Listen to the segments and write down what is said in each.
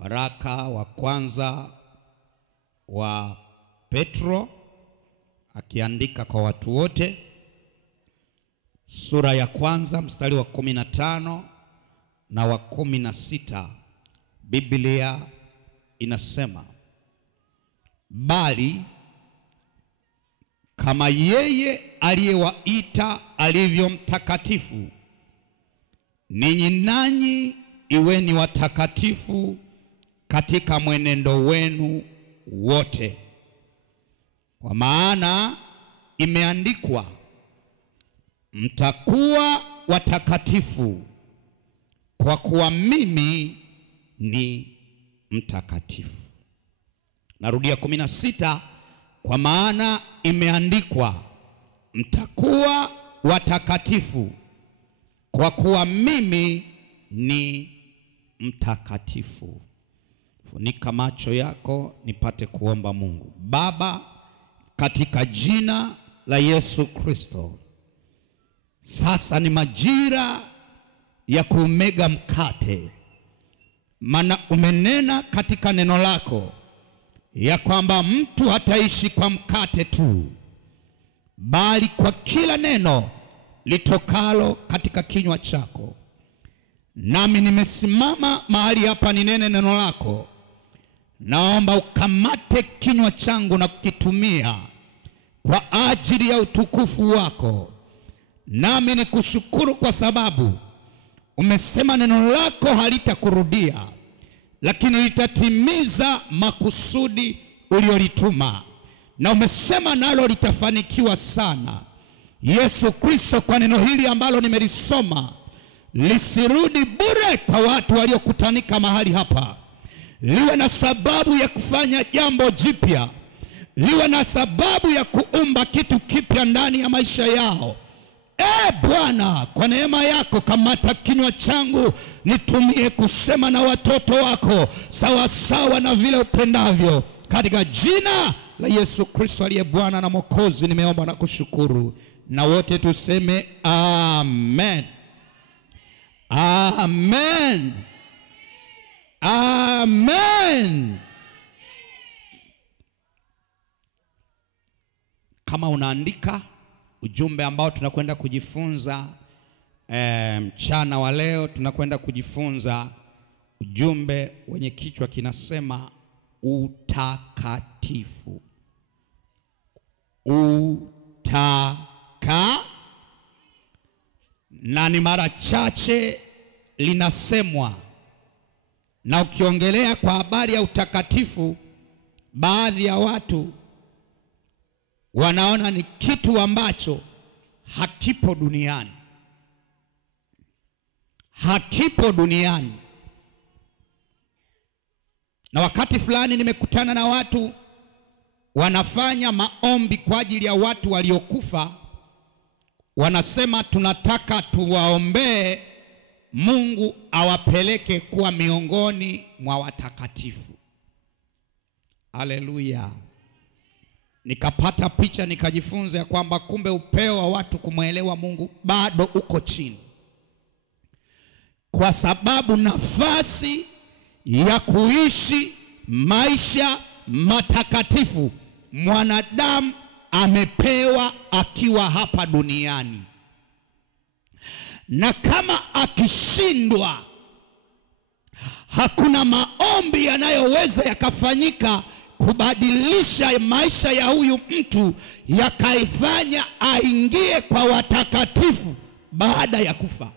Waraka wa kwanza wa Petro akiandika kwa watu wote, sura ya kwanza mstari wa 15 na wa 16. Biblia inasema, bali kama yeye aliyewaita alivyo mtakatifu, ninyi nanyi iweni watakatifu katika mwenendo wenu wote. Kwa maana imeandikwa, mtakuwa watakatifu kwa kuwa mimi ni mtakatifu. Narudia 16, kwa maana imeandikwa, mtakuwa watakatifu kwa kuwa mimi ni mtakatifu. Funika macho yako nipate kuomba Mungu. Baba, katika jina la Yesu Kristo, sasa ni majira ya kumega mkate. Maana umenena katika neno lako ya kwamba mtu hataishi kwa mkate tu, bali kwa kila neno litokalo katika kinywa chako. Nami nimesimama mahali hapa ninene neno lako. Naomba ukamate kinywa changu na kukitumia kwa ajili ya utukufu wako. Nami nikushukuru kwa sababu umesema neno lako halitakurudia, lakini litatimiza makusudi uliolituma, na umesema nalo litafanikiwa sana. Yesu Kristo, kwa neno hili ambalo nimelisoma, lisirudi bure kwa watu waliokutanika mahali hapa. Liwe na sababu ya kufanya jambo jipya, liwe na sababu ya kuumba kitu kipya ndani ya maisha yao. Bwana, kwa neema yako kamata kinywa changu, nitumie kusema na watoto wako sawa sawa na vile upendavyo, katika jina la Yesu Kristo aliye Bwana na Mwokozi nimeomba na kushukuru, na wote tuseme amen. Amen. Amen. Kama unaandika ujumbe ambao tunakwenda kujifunza mchana wa leo, tunakwenda kujifunza ujumbe wenye kichwa kinasema utakatifu. Na ni mara chache linasemwa, na ukiongelea kwa habari ya utakatifu, baadhi ya watu wanaona ni kitu ambacho hakipo duniani. Hakipo duniani. Na wakati fulani nimekutana na watu wanafanya maombi kwa ajili ya watu waliokufa. Wanasema tunataka tuwaombee Mungu awapeleke kuwa miongoni mwa watakatifu. Haleluya. Nikapata picha, nikajifunza ya kwamba kumbe upeo wa watu kumwelewa Mungu bado uko chini, kwa sababu nafasi ya kuishi maisha matakatifu mwanadamu amepewa akiwa hapa duniani. Na kama akishindwa, hakuna maombi yanayoweza yakafanyika kubadilisha maisha ya huyu mtu yakaifanya aingie kwa watakatifu baada ya kufa.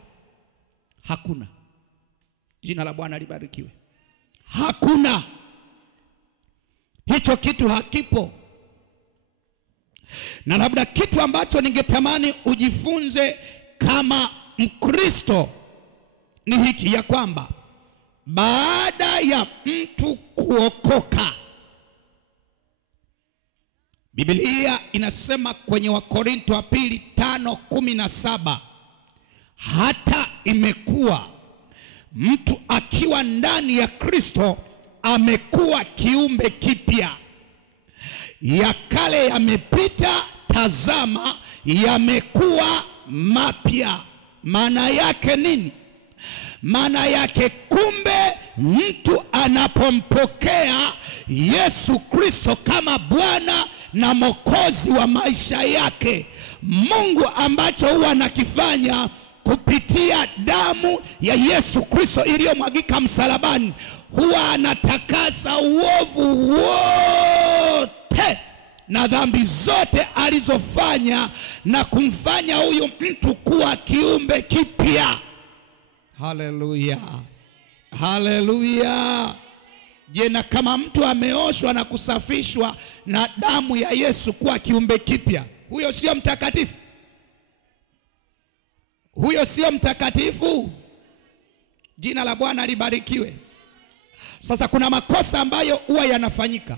Hakuna. Jina la Bwana libarikiwe. Hakuna. Hicho kitu hakipo. Na labda kitu ambacho ningetamani ujifunze kama Mkristo ni hiki, ya kwamba baada ya mtu kuokoka, Biblia inasema kwenye Wakorinto wa pili 5:17, hata imekuwa mtu akiwa ndani ya Kristo amekuwa kiumbe kipya, ya kale yamepita, tazama yamekuwa mapya. Maana yake nini? Maana yake kumbe mtu anapompokea Yesu Kristo kama Bwana na Mwokozi wa maisha yake, Mungu ambacho huwa anakifanya kupitia damu ya Yesu Kristo iliyomwagika msalabani, huwa anatakasa uovu wote na dhambi zote alizofanya na kumfanya huyu mtu kuwa kiumbe kipya. Haleluya, haleluya. Je, na kama mtu ameoshwa na kusafishwa na damu ya Yesu kuwa kiumbe kipya, huyo sio mtakatifu? Huyo sio mtakatifu? Jina la Bwana libarikiwe. Sasa kuna makosa ambayo huwa yanafanyika,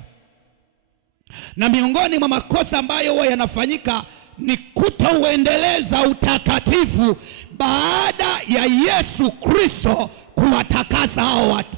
na miongoni mwa makosa ambayo huwa yanafanyika ni kutouendeleza utakatifu baada ya Yesu Kristo kuwatakasa hao watu.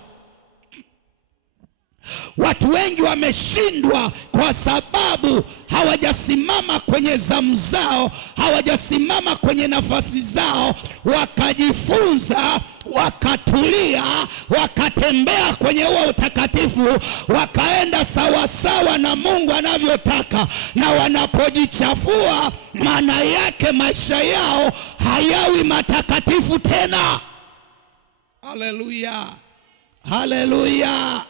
Watu wengi wameshindwa kwa sababu hawajasimama kwenye zamu zao, hawajasimama kwenye nafasi zao, wakajifunza, wakatulia, wakatembea kwenye huo utakatifu, wakaenda sawa sawa na Mungu anavyotaka, na wanapojichafua, maana yake maisha yao hayawi matakatifu tena. Haleluya, haleluya.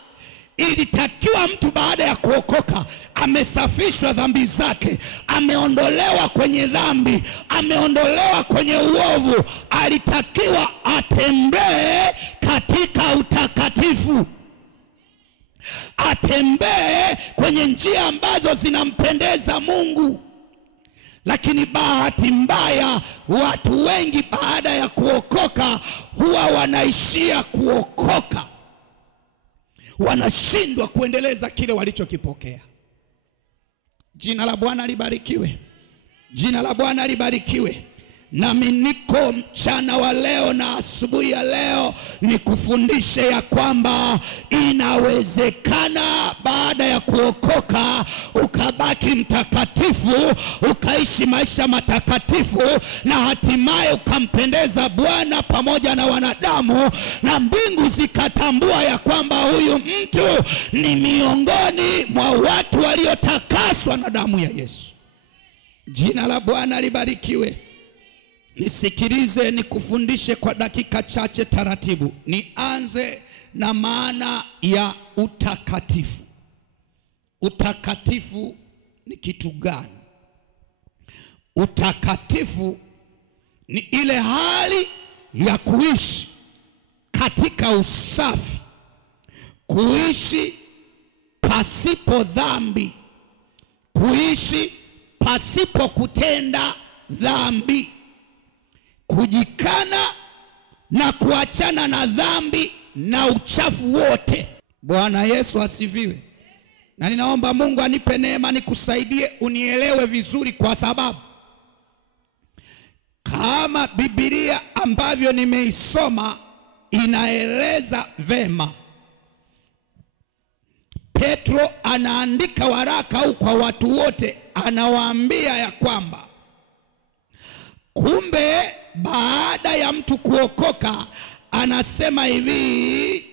Ilitakiwa mtu baada ya kuokoka, amesafishwa dhambi zake, ameondolewa kwenye dhambi, ameondolewa kwenye uovu, alitakiwa atembee katika utakatifu, atembee kwenye njia ambazo zinampendeza Mungu. Lakini bahati mbaya, watu wengi baada ya kuokoka huwa wanaishia kuokoka, wanashindwa kuendeleza kile walichokipokea. Jina la Bwana libarikiwe, jina la Bwana libarikiwe. Nami niko mchana wa leo na asubuhi ya leo nikufundishe ya kwamba inawezekana baada ya kuokoka ukabaki mtakatifu, ukaishi maisha matakatifu, na hatimaye ukampendeza Bwana pamoja na wanadamu, na mbingu zikatambua ya kwamba huyu mtu ni miongoni mwa watu waliotakaswa na damu ya Yesu. Jina la Bwana libarikiwe. Nisikilize, nikufundishe kwa dakika chache taratibu. Nianze na maana ya utakatifu. Utakatifu ni kitu gani? Utakatifu ni ile hali ya kuishi katika usafi, kuishi pasipo dhambi, kuishi pasipo kutenda dhambi, kujikana na kuachana na dhambi na uchafu wote. Bwana Yesu asifiwe. Na ninaomba Mungu anipe neema nikusaidie unielewe vizuri, kwa sababu kama Biblia ambavyo nimeisoma inaeleza vema, Petro anaandika waraka huu kwa watu wote, anawaambia ya kwamba kumbe baada ya mtu kuokoka, anasema hivi,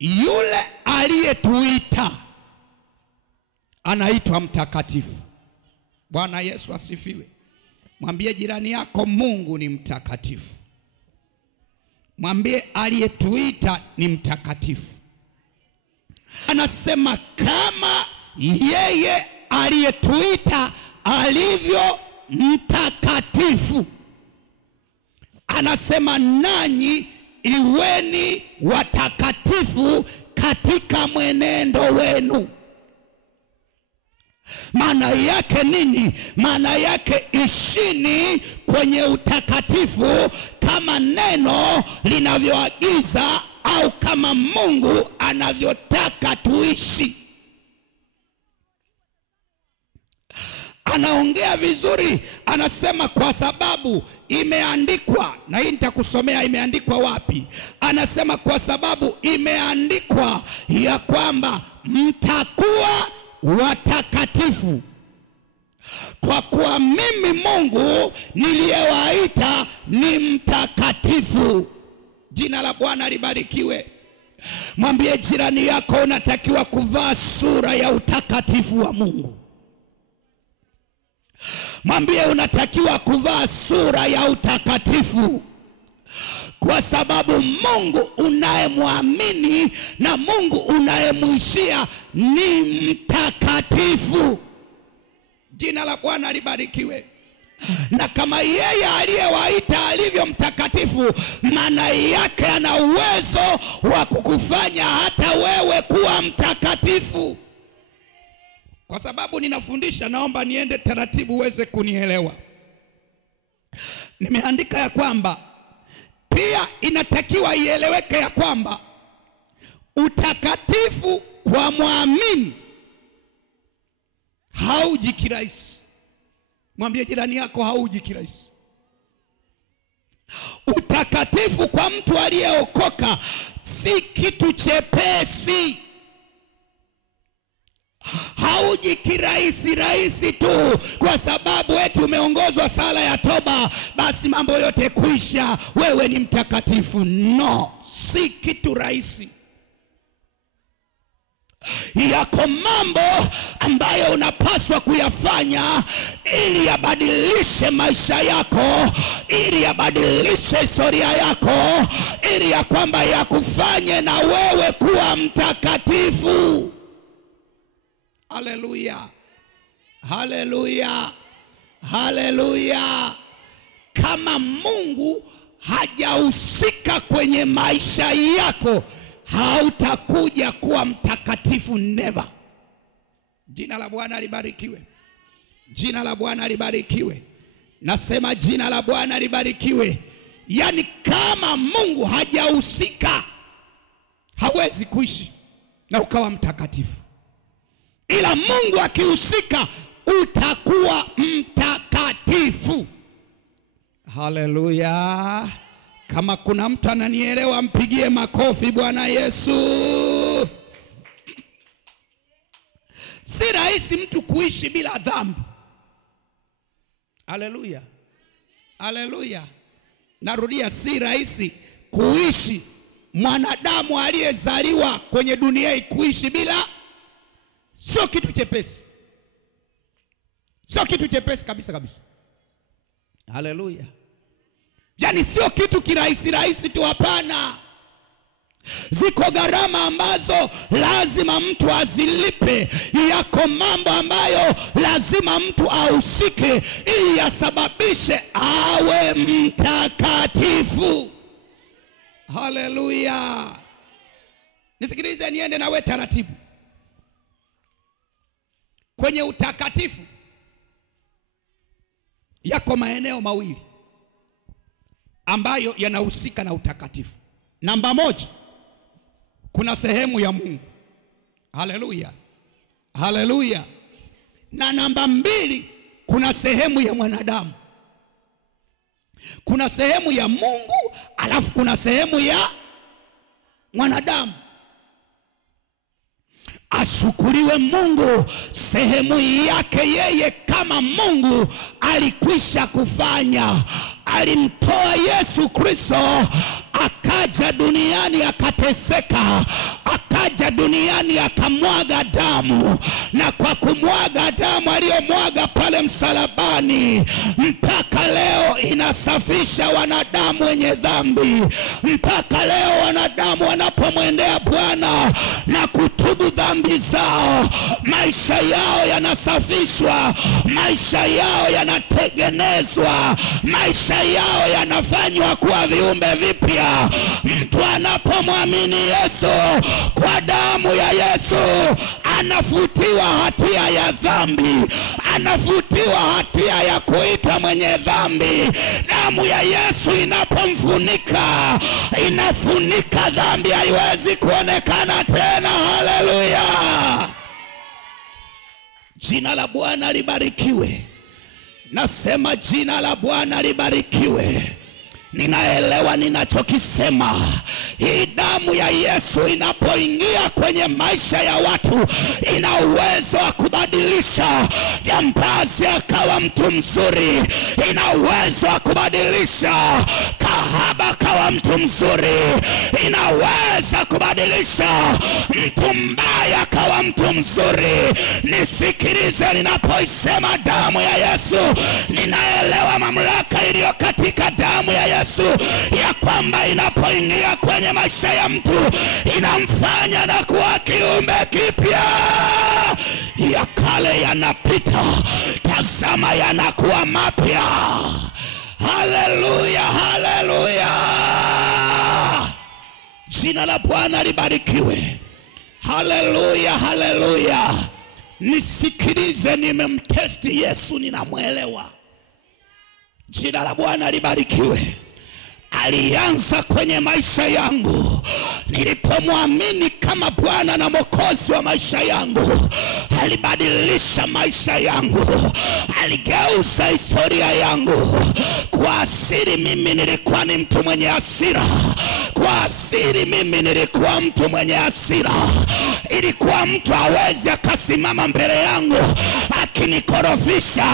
yule aliyetuita anaitwa mtakatifu. Bwana Yesu asifiwe. Mwambie jirani yako, Mungu ni mtakatifu. Mwambie aliyetuita ni mtakatifu. Anasema kama yeye aliyetuita alivyo mtakatifu, anasema nanyi iweni watakatifu katika mwenendo wenu. Maana yake nini? Maana yake ishini kwenye utakatifu kama neno linavyoagiza, au kama Mungu anavyotaka tuishi. Anaongea vizuri, anasema kwa sababu imeandikwa, na hii nitakusomea imeandikwa wapi. Anasema kwa sababu imeandikwa ya kwamba mtakuwa watakatifu, kwa kuwa mimi Mungu niliyewaita ni mtakatifu. Jina la Bwana libarikiwe. Mwambie jirani yako, unatakiwa kuvaa sura ya utakatifu wa Mungu. Mwambie unatakiwa kuvaa sura ya utakatifu, kwa sababu Mungu unayemwamini na Mungu unayemwishia ni mtakatifu. Jina la Bwana libarikiwe. Na kama yeye aliyewaita alivyo mtakatifu, maana yake ana uwezo wa kukufanya hata wewe kuwa mtakatifu. Kwa sababu ninafundisha, naomba niende taratibu uweze kunielewa. Nimeandika ya kwamba pia inatakiwa ieleweke ya kwamba utakatifu kwa muamini hauji kirahisi. Mwambie jirani yako, hauji kirahisi. Utakatifu kwa mtu aliyeokoka si kitu chepesi. Hauji kirahisi rahisi tu kwa sababu eti umeongozwa sala ya toba basi mambo yote kuisha, wewe ni mtakatifu. No, si kitu rahisi. Yako mambo ambayo unapaswa kuyafanya ili yabadilishe maisha yako, ili yabadilishe historia yako, ili ya kwamba yakufanye na wewe kuwa mtakatifu. Haleluya, haleluya, haleluya. Kama Mungu hajahusika kwenye maisha yako, hautakuja kuwa mtakatifu, never. Jina la Bwana libarikiwe. Jina la Bwana libarikiwe. Nasema jina la Bwana libarikiwe. Yani kama Mungu hajahusika, hawezi kuishi na ukawa mtakatifu. Ila Mungu akihusika, utakuwa mtakatifu. Haleluya. Kama kuna mtu ananielewa, mpigie makofi Bwana Yesu. Si rahisi mtu kuishi bila dhambi. Haleluya, haleluya. Narudia, si rahisi kuishi mwanadamu aliyezaliwa kwenye dunia hii kuishi bila. Sio kitu chepesi. Sio kitu chepesi kabisa kabisa. Haleluya. Yani sio kitu kirahisi rahisi tu, hapana. Ziko gharama ambazo lazima mtu azilipe. Yako mambo ambayo lazima mtu ahusike ili asababishe awe mtakatifu. Haleluya. Nisikilize niende nawe taratibu. Kwenye utakatifu yako maeneo mawili ambayo yanahusika na utakatifu. Namba moja, kuna sehemu ya Mungu. Haleluya, haleluya. Na namba mbili, kuna sehemu ya mwanadamu. Kuna sehemu ya Mungu, alafu kuna sehemu ya mwanadamu. Ashukuriwe Mungu, sehemu yake yeye kama Mungu alikwisha kufanya. Alimtoa Yesu Kristo, akaja duniani akateseka, akaja duniani akamwaga damu, na kwa kumwaga damu aliyomwaga pale msalabani, mpaka leo inasafisha wanadamu wenye dhambi. Mpaka leo wanadamu wanapomwendea Bwana na kutubu dhambi zao, maisha yao yanasafishwa, maisha yao yanatengenezwa, maisha yao yanafanywa kuwa viumbe vipya. Mtu anapomwamini Yesu, kwa damu ya Yesu anafutiwa hatia ya dhambi, anafutiwa hatia ya kuitwa mwenye dhambi. Damu ya Yesu inapomfunika, inafunika dhambi, haiwezi kuonekana tena. Haleluya. Jina la Bwana libarikiwe. Nasema jina la Bwana libarikiwe. Ninaelewa ninachokisema. Hii damu ya Yesu inapoingia kwenye maisha ya watu, ina uwezo wa kubadilisha jambazi akawa mtu mzuri. Ina uwezo wa kubadilisha kahaba akawa mtu mzuri, inaweza kubadilisha mtu mbaya akawa mtu mzuri. Nisikilize ninapoisema damu ya Yesu, ninaelewa mamlaka iliyo katika damu ya Yesu, ya kwamba inapoingia kwenye maisha ya mtu inamfanya na kuwa kiumbe kipya. Ya kale yanapita, tazama yanakuwa mapya. Haleluya, haleluya. Jina la Bwana libarikiwe. Haleluya, haleluya. Nisikilize, nimemtesti Yesu, ninamuelewa. Jina la Bwana libarikiwe. Alianza kwenye maisha yangu nilipomwamini kama Bwana na Mwokozi wa maisha yangu. Alibadilisha maisha yangu, aligeuza historia yangu. Kwa asili mimi nilikuwa ni mtu mwenye hasira. Kwa asili mimi nilikuwa mtu mwenye hasira. Ilikuwa mtu hawezi akasimama mbele yangu akinikorofisha,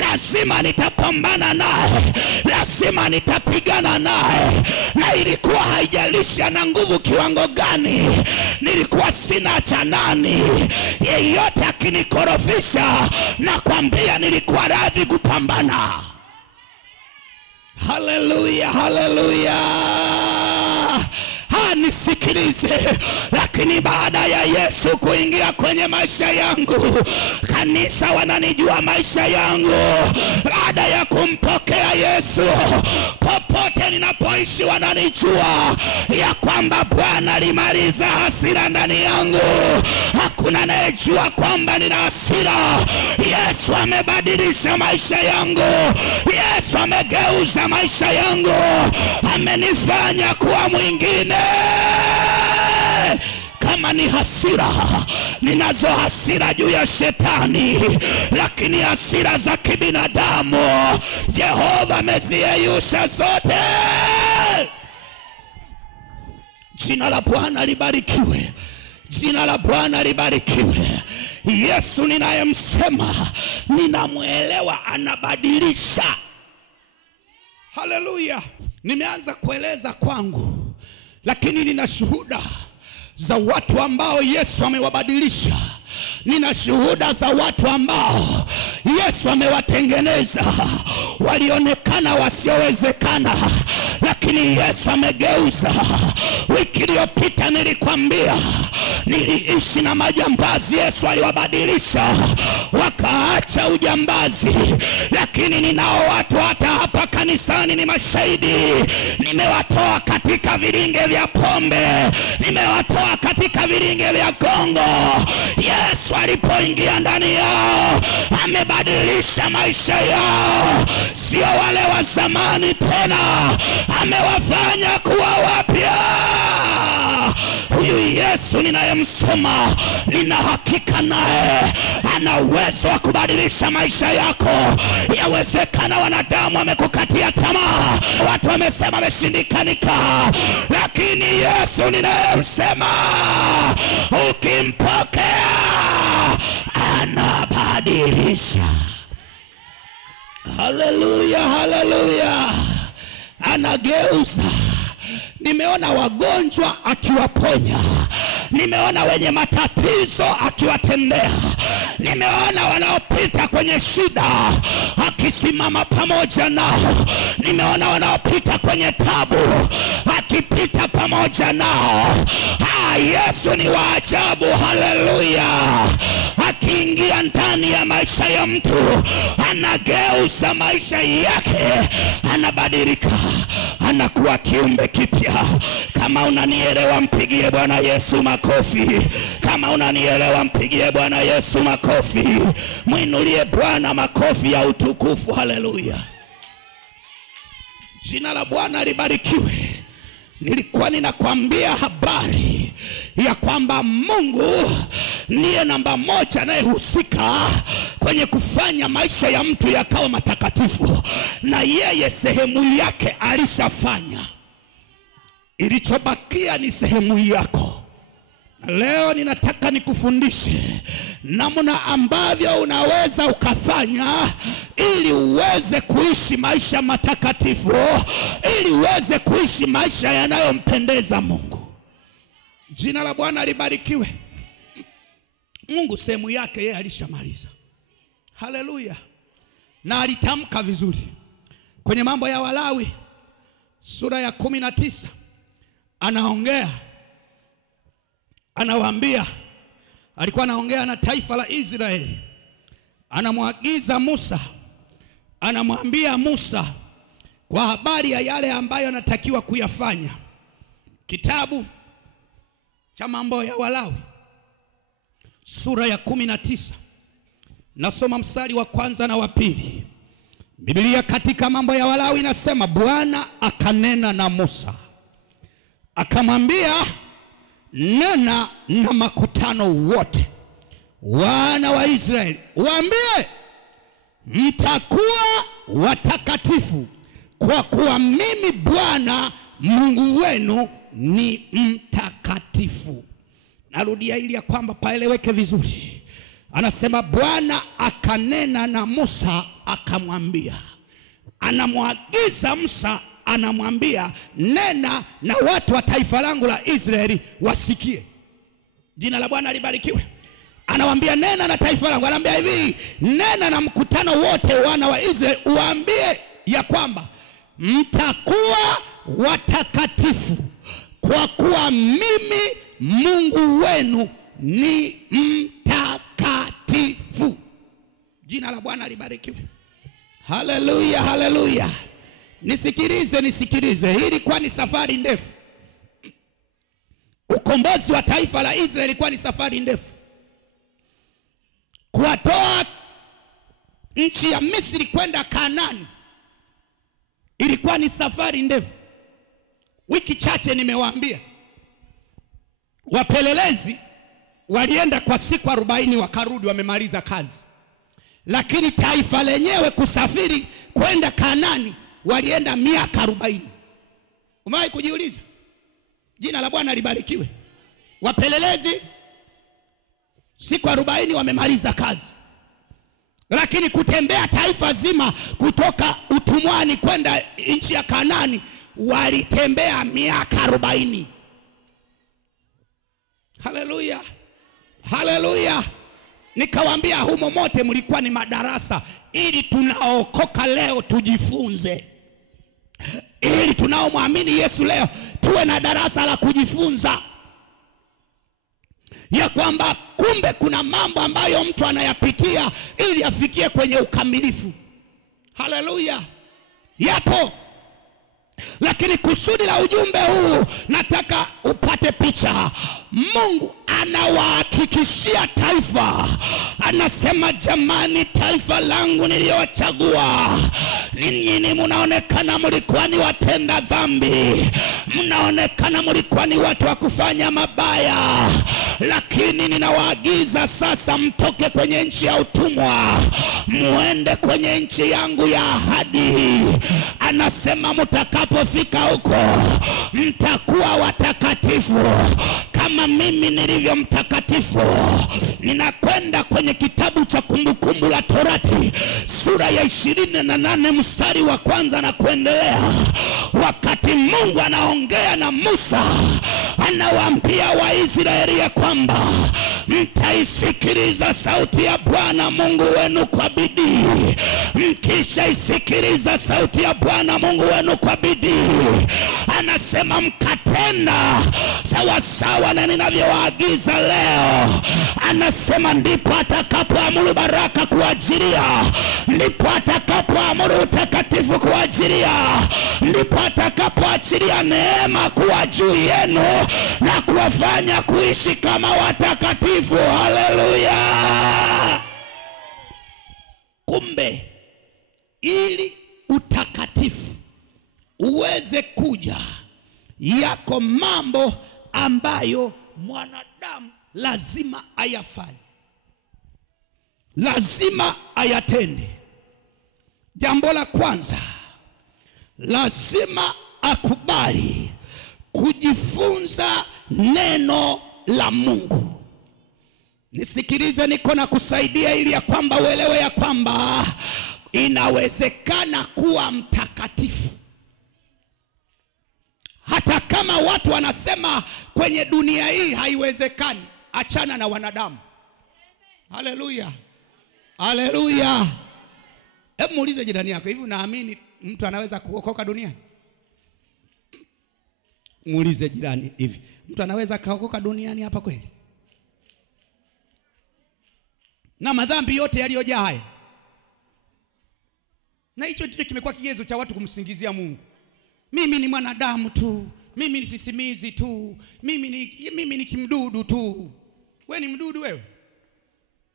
lazima nitapambana naye, lazima nitapigana naye. Na ilikuwa haijalishi ana nguvu kiwango gani, nilikuwa sina cha nani. Yeyote akinikorofisha, nakwambia nilikuwa radhi kupambana. Haleluya, haleluya. Nisikilize, lakini baada ya Yesu kuingia kwenye maisha yangu, kanisa wananijua maisha yangu. Baada ya kumpokea Yesu, popote ninapoishi wananijua ya kwamba Bwana alimaliza hasira ndani yangu. Hakuna anayejua kwamba nina hasira. Yesu amebadilisha maisha yangu. Yesu amegeuza maisha yangu, amenifanya kuwa mwingine. Kama ni hasira, ninazo hasira juu ya shetani, lakini hasira za kibinadamu Jehova ameziyeyusha zote. Jina la Bwana libarikiwe. Jina la Bwana libarikiwe. Yesu ninayemsema, ninamuelewa, anabadilisha. Haleluya. Nimeanza kueleza kwangu, lakini nina shuhuda za watu ambao Yesu amewabadilisha. Nina shuhuda za watu ambao Yesu amewatengeneza. Walionekana wasiowezekana, lakini Yesu amegeuza. Wiki iliyopita nilikwambia niliishi na majambazi, Yesu aliwabadilisha wakaacha ujambazi. Lakini ninao watu hata hapa kanisani ni mashahidi. Nimewatoa katika viringe vya pombe, nimewatoa katika viringe vya gongo. Yesu alipoingia ndani yao amebadilisha maisha yao. Sio wale wa zamani tena, amewafanya kuwa wapya. Huyu Yesu ninayemsoma, nina hakika naye ana uwezo wa kubadilisha maisha yako. Yawezekana wanadamu wamekukatia tamaa, watu wamesema ameshindikanika, lakini Yesu ninayemsema, ukimpokea anabadilisha. Haleluya, haleluya. Anageuza. Nimeona wagonjwa akiwaponya, nimeona wenye matatizo akiwatendea, nimeona wanaopita kwenye shida akisimama pamoja nao, nimeona wanaopita kwenye tabu akipita pamoja nao. Yesu ni wa ajabu. Haleluya. Akiingia ndani ya maisha ya mtu, anageuza maisha yake, anabadilika, anakuwa kiumbe kipya. Kama unanielewa, mpigie Bwana Yesu makofi. Kama unanielewa, mpigie Bwana Yesu makofi. Mwinulie Bwana makofi ya utukufu. Haleluya. Jina la Bwana libarikiwe. Nilikuwa ninakwambia habari ya kwamba Mungu ndiye namba moja anayehusika kwenye kufanya maisha ya mtu yakawa matakatifu, na yeye sehemu yake alishafanya. Ilichobakia ni sehemu yako. Leo ninataka nikufundishe namna ambavyo unaweza ukafanya ili uweze kuishi maisha matakatifu, ili uweze kuishi maisha yanayompendeza Mungu. Jina la Bwana libarikiwe. Mungu sehemu yake yeye alishamaliza. Haleluya. Na alitamka vizuri. Kwenye Mambo ya Walawi sura ya 19 anawaambia, alikuwa anaongea na taifa la Israeli. Anamwagiza Musa, anamwambia Musa kwa habari ya yale ambayo anatakiwa kuyafanya. Kitabu cha Mambo ya Walawi sura ya 19, nasoma mstari wa 1 na wa 2. Biblia katika Mambo ya Walawi inasema, Bwana akanena na Musa akamwambia, nena na makutano wote wana wa Israeli, waambie, mtakuwa watakatifu kwa kuwa mimi Bwana Mungu wenu ni mtakatifu. Narudia ili ya kwamba paeleweke vizuri. Anasema Bwana akanena na Musa akamwambia. Anamwagiza Musa, anamwambia nena na watu wa taifa langu la Israeli wasikie. Jina la Bwana libarikiwe. Anawambia nena na taifa langu. Anambia hivi, nena na mkutano wote wana wa Israeli, uambie ya kwamba mtakuwa watakatifu kwa kuwa mimi Mungu wenu ni mtakatifu. Jina la Bwana libarikiwe. Haleluya, haleluya. Nisikilize. Hii ilikuwa ni safari ndefu. Ukombozi wa taifa la Israeli ilikuwa ni safari ndefu. Kuwatoa nchi ya Misri kwenda Kanaani ilikuwa ni safari ndefu. Wiki chache nimewaambia, wapelelezi walienda kwa siku 40 wakarudi wamemaliza kazi. Lakini taifa lenyewe kusafiri kwenda Kanaani walienda miaka 40. Umewahi kujiuliza? Jina la Bwana libarikiwe. Wapelelezi siku 40 wamemaliza kazi. Lakini kutembea taifa zima kutoka utumwani kwenda nchi ya Kanaani walitembea miaka 40. Haleluya. Haleluya. Nikawaambia humo mote mlikuwa ni madarasa ili tunaokoka leo tujifunze. Ili tunaomwamini Yesu leo tuwe na darasa la kujifunza. Ya kwamba kumbe kuna mambo ambayo mtu anayapitia ili afikie kwenye ukamilifu. Haleluya. Yapo. Lakini kusudi la ujumbe huu nataka upate picha. Mungu anawahakikishia taifa. Anasema jamani, taifa langu niliochagua, ninyi mnaonekana mlikuwa ni watenda dhambi, mnaonekana mlikuwa ni watu wa kufanya mabaya, lakini ninawaagiza sasa mtoke kwenye nchi ya utumwa muende kwenye nchi yangu ya ahadi. Anasema mtakapofika huko mtakuwa watakatifu kama mimi nilivyo mtakatifu. Ninakwenda kwenye kitabu cha Kumbukumbu la Torati sura ya 28 mstari wa 1 na kuendelea. Wakati Mungu anaongea na Musa, anawaambia Waisraeli ya kwamba mtaisikiliza sauti ya Bwana Mungu wenu kwa bidii. Mkisha isikiliza sauti ya Bwana Mungu wenu kwa bidii, anasema mkatenda sawa sawa na ninavyoagiza leo, anasema ndipo atakapoamuru baraka kuajiria, ndipo atakapoamuru utakatifu kuajiria, ndipo atakapoachilia neema kuwa juu yenu na kuwafanya kuishi kama watakatifu. Haleluya. Kumbe ili utakatifu uweze kuja, yako mambo ambayo mwanadamu lazima ayafanye, lazima ayatende. Jambo la kwanza, lazima akubali kujifunza neno la Mungu. Nisikilize, niko na kusaidia ili ya kwamba uelewe ya kwamba inawezekana kuwa mtakatifu. Hata kama watu wanasema kwenye dunia hii haiwezekani, achana na wanadamu. Haleluya. Haleluya. Hebu muulize jirani yako, hivi unaamini mtu anaweza kuokoka duniani? Muulize jirani, hivi mtu anaweza kuokoka duniani hapa kweli? Na madhambi yote yaliyojaa haya. Na hicho ndicho kimekuwa kigezo cha watu kumsingizia Mungu. Mimi ni mwanadamu tu, mimi ni sisimizi tu, mimi ni kimdudu tu. Wewe ni mdudu wewe?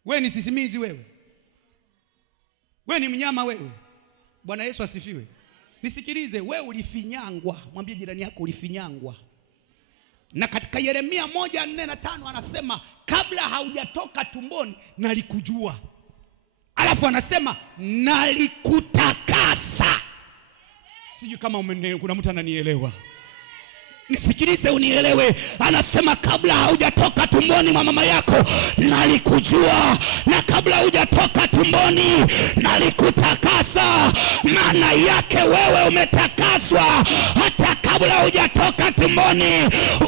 Wewe ni sisimizi wewe? Wewe ni mnyama wewe? Bwana Yesu asifiwe. Nisikilize, wewe ulifinyangwa. Mwambie jirani yako ulifinyangwa. Na katika Yeremia 1:4-5 anasema kabla haujatoka tumboni nalikujua. Alafu anasema nalikutakasa. Sijui kama kuna mtu ananielewa. Nisikilize unielewe. Anasema kabla haujatoka tumboni mwa mama yako nalikujua, na kabla hujatoka tumboni nalikutakasa. Maana yake wewe umetakaswa hata kabla hujatoka tumboni.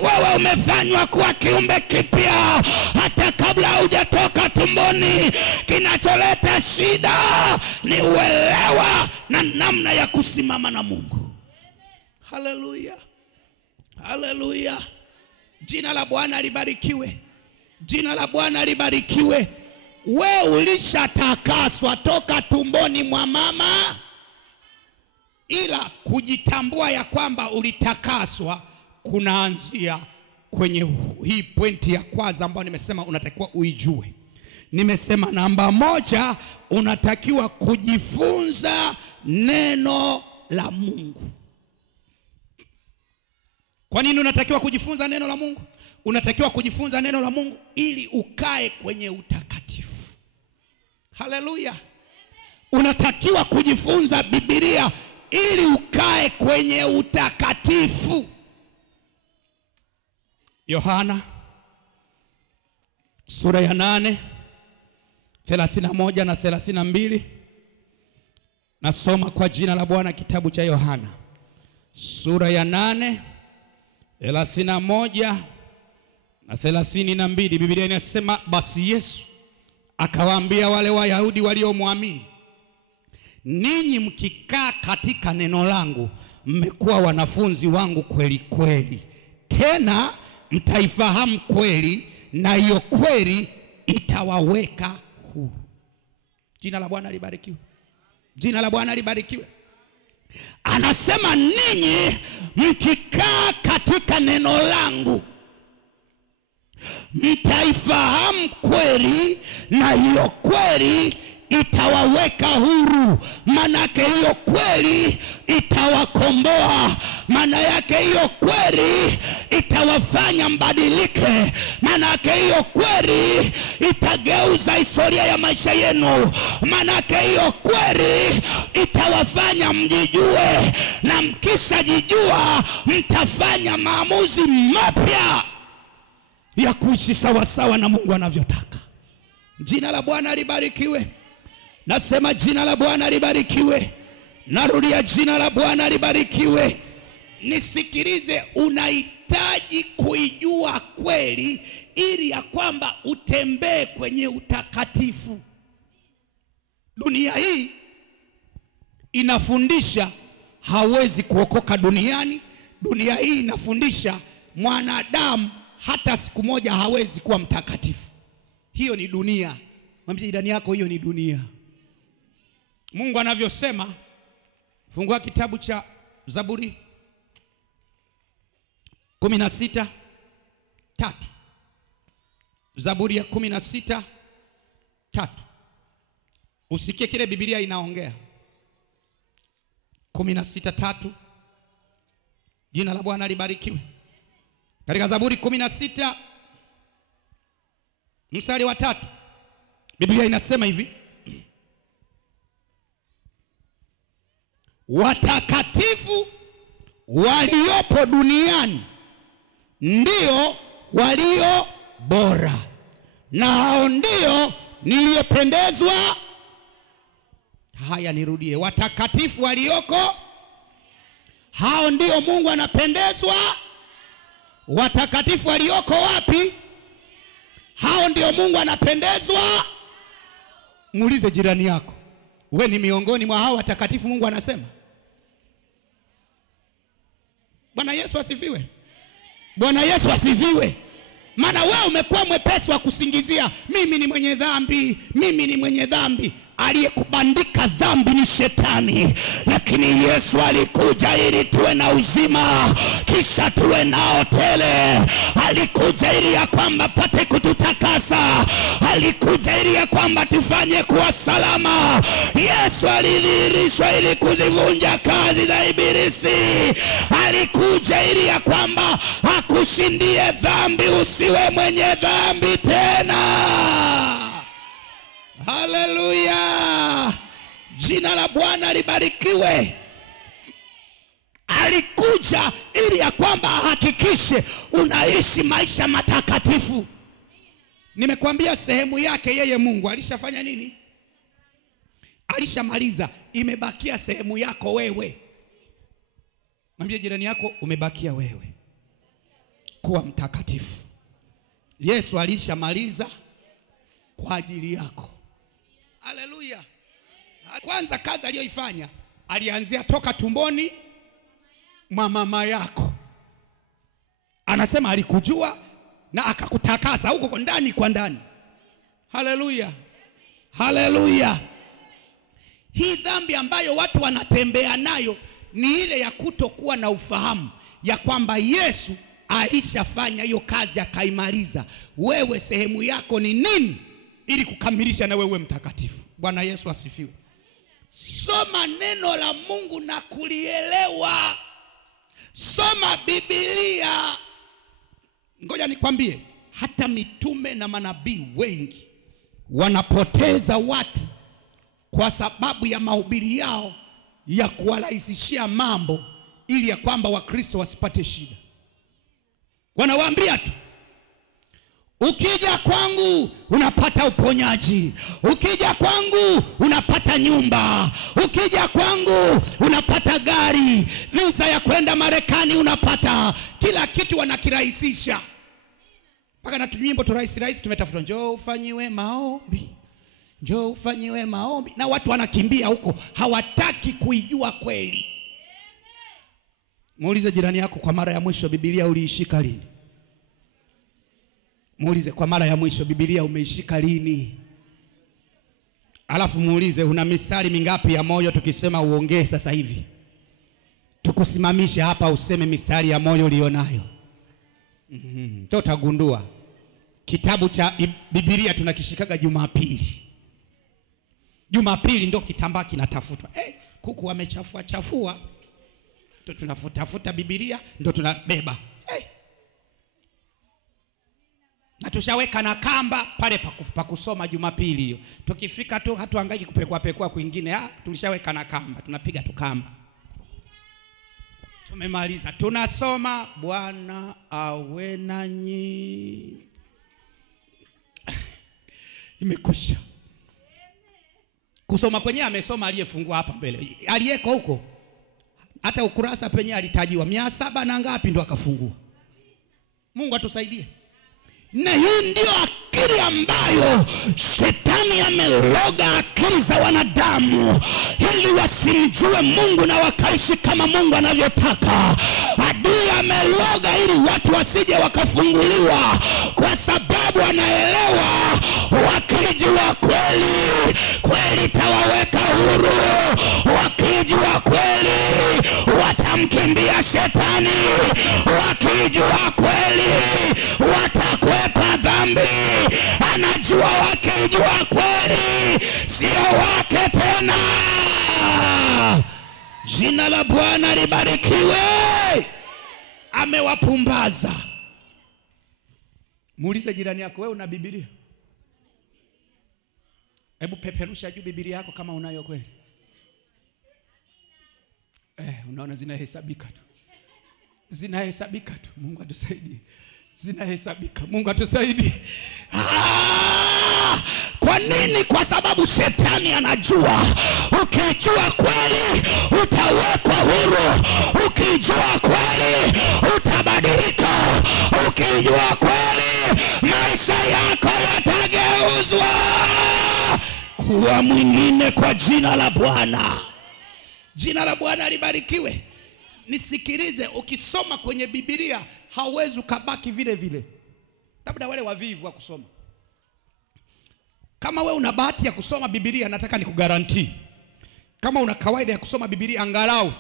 Wewe umefanywa kuwa kiumbe kipya hata kabla hujatoka tumboni. Kinacholeta shida ni uelewa na namna ya kusimama na Mungu. Haleluya. Haleluya. Jina la Bwana libarikiwe. Jina la Bwana libarikiwe. Wewe ulishatakaswa toka tumboni mwa mama, ila kujitambua ya kwamba ulitakaswa kunaanzia kwenye hii pointi ya kwanza ambayo nimesema unatakiwa uijue. Nimesema namba 1, unatakiwa kujifunza neno la Mungu. Kwa nini unatakiwa kujifunza neno la Mungu? Unatakiwa kujifunza neno la Mungu ili ukae kwenye utakatifu. Haleluya. Unatakiwa kujifunza Biblia ili ukae kwenye utakatifu. Yohana sura ya 8:31 na 32. Nasoma kwa jina la Bwana kitabu cha Yohana sura ya 8:31 na 32. Biblia inasema basi Yesu akawaambia wale Wayahudi waliomwamini, ninyi mkikaa katika neno langu mmekuwa wanafunzi wangu kweli kweli, tena mtaifahamu kweli, na hiyo kweli itawaweka huru. Jina la Bwana libarikiwe. Jina la Bwana libarikiwe. Anasema ninyi mkikaa katika neno langu mtaifahamu kweli, na hiyo kweli itawaweka huru. Maana yake hiyo kweli itawakomboa. Maana yake hiyo kweli itawafanya mbadilike. Maana yake hiyo kweli itageuza historia ya maisha yenu. Maana yake hiyo kweli itawafanya mjijue, na mkisha jijua mtafanya maamuzi mapya ya kuishi sawa sawa na Mungu anavyotaka. Jina la Bwana libarikiwe. Nasema jina la Bwana libarikiwe. Narudia, jina la Bwana libarikiwe. Nisikilize, unahitaji kuijua kweli ili ya kwamba utembee kwenye utakatifu. Dunia hii inafundisha hawezi kuokoka duniani. Dunia hii inafundisha mwanadamu hata siku moja hawezi kuwa mtakatifu. Hiyo ni dunia. Mwambie jirani yako hiyo ni dunia. Mungu anavyosema, fungua kitabu cha Zaburi 16:3. Zaburi ya 16:3. Usikie kile Biblia inaongea. 16:3. Jina la Bwana libarikiwe. Katika Zaburi 16 mstari wa 3, Biblia inasema hivi: watakatifu waliopo duniani ndio walio bora, na hao ndio niliyopendezwa. Haya, nirudie, watakatifu walioko, hao ndio Mungu anapendezwa. Watakatifu walioko wapi? Hao ndio Mungu anapendezwa. Muulize jirani yako, wewe ni miongoni mwa hao watakatifu Mungu anasema? Bwana Yesu asifiwe. Bwana Yesu asifiwe. Maana wewe umekuwa mwepesi wa kusingizia, mimi ni mwenye dhambi, mimi ni mwenye dhambi. Aliyekubandika dhambi ni shetani, lakini Yesu alikuja ili tuwe na uzima, kisha tuwe nao tele. Alikuja ili ya kwamba pate kututakasa, alikuja ili ya kwamba tufanye kuwa salama. Yesu alidhihirishwa ili kuzivunja kazi za ibilisi. Alikuja ili ya kwamba akushindie dhambi, usiwe mwenye dhambi tena. Haleluya, jina la Bwana libarikiwe. Alikuja ili ya kwamba ahakikishe unaishi maisha matakatifu. Nimekuambia sehemu yake yeye Mungu alishafanya nini? Alishamaliza. Imebakia sehemu yako wewe. Mwambie jirani yako, umebakia wewe kuwa mtakatifu. Yesu alishamaliza kwa ajili yako. Haleluya. Kwanza kazi aliyoifanya, alianzia toka tumboni mwa mama yako. Anasema alikujua na akakutakasa huko ndani kwa ndani. Haleluya. Haleluya. Hii dhambi ambayo watu wanatembea nayo ni ile ya kutokuwa na ufahamu ya kwamba Yesu alishafanya hiyo kazi akaimaliza. Wewe sehemu yako ni nini ili kukamilisha na wewe mtakatifu? Bwana Yesu asifiwe. Soma neno la Mungu na kulielewa. Soma Biblia. Ngoja nikwambie, hata mitume na manabii wengi wanapoteza watu kwa sababu ya mahubiri yao ya kuwarahisishia mambo ili ya kwamba Wakristo wasipate shida. Wanawaambia tu, ukija kwangu unapata uponyaji, ukija kwangu unapata nyumba, ukija kwangu unapata gari, visa ya kwenda Marekani unapata. Kila kitu wanakirahisisha. Mpaka na nyimbo tu rahisi tumetafuta, njoo ufanyiwe maombi, njoo ufanyiwe maombi, na watu wanakimbia huko, hawataki kuijua kweli. Muulize jirani yako, kwa mara ya mwisho Biblia uliishika lini? Muulize, kwa mara ya mwisho Biblia umeishika lini? Alafu muulize, una mistari mingapi ya moyo? Tukisema uongee sasa hivi, tukusimamishe hapa useme mistari ya moyo ulionayo. Utagundua kitabu cha Biblia tunakishikaga Jumapili. Jumapili ndo kitambaa kinatafutwa. Kuku wamechafua, tunafutafuta Biblia ndo tunabeba. Na tushaweka na kamba pale pa kusoma Jumapili hiyo. Tukifika tu hatuhangaiki kupekua kwingine. Tulishaweka na kamba, tunapiga tu kamba. Tumemaliza, tunasoma Bwana awe nanyi. Imekwisha. Kusoma kwenye amesoma aliyefungua hapa mbele. Aliyeko huko hata ukurasa penye alitajiwa 700 na ngapi ndo akafungua. Mungu atusaidie. Na hii ndio akili ambayo shetani ameloga akili za wanadamu ili wasimjue Mungu na wakaishi kama Mungu anavyotaka. Adui ameloga ili watu wasije wakafunguliwa, kwa sababu anaelewa wakijua kweli, kweli tawaweka huru. Wakijua kweli, watamkimbia shetani. Wakijua kweli, watakwepa dhambi. Anajua wakijua kweli sio wake tena. Jina la Bwana libarikiwe. Amewapumbaza. Muulize jirani yako, wewe una Biblia? Hebu peperusha juu Biblia yako kama unayo kweli. Unaona zinahesabika tu. Zinahesabika tu. Mungu atusaidie. zinahesabika. Mungu atusaidie. Kwa nini? Kwa sababu shetani anajua ukijua kweli utawekwa huru, ukijua kweli utabadilika, ukijua kweli maisha yako yatageuzwa kuwa mwingine kwa jina la Bwana. Jina la Bwana libarikiwe. Nisikilize, ukisoma kwenye Biblia hauwezi ukabaki vile vile. Labda wale wavivu wa kusoma. Kama wewe una bahati ya kusoma Biblia, nataka nikugarantii. Kama una kawaida ya kusoma Biblia angalau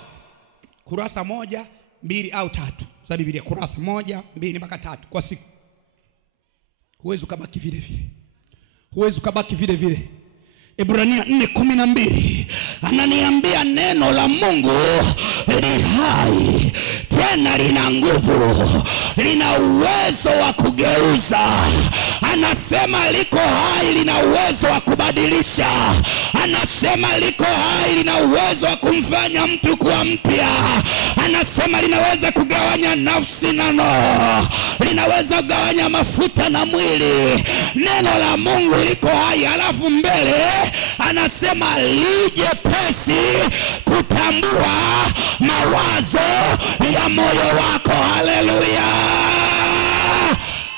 kurasa 1, 2 au 3 za Biblia, kurasa 1, 2 mpaka 3 kwa siku, huwezi ukabaki vile vile. Huwezi ukabaki vile vile. Ibrania 4:12 ananiambia neno la Mungu li hai, tena lina nguvu, lina uwezo wa kugeuza. Anasema liko hai, lina uwezo wa kubadilisha. Anasema liko hai, lina uwezo wa kumfanya mtu kuwa mpya. Anasema linaweza kugawanya nafsi na roho, linaweza kugawanya mafuta na mwili. Neno la Mungu liko hai. Alafu mbele anasema lijepesi kutambua mawazo ya moyo wako. Haleluya.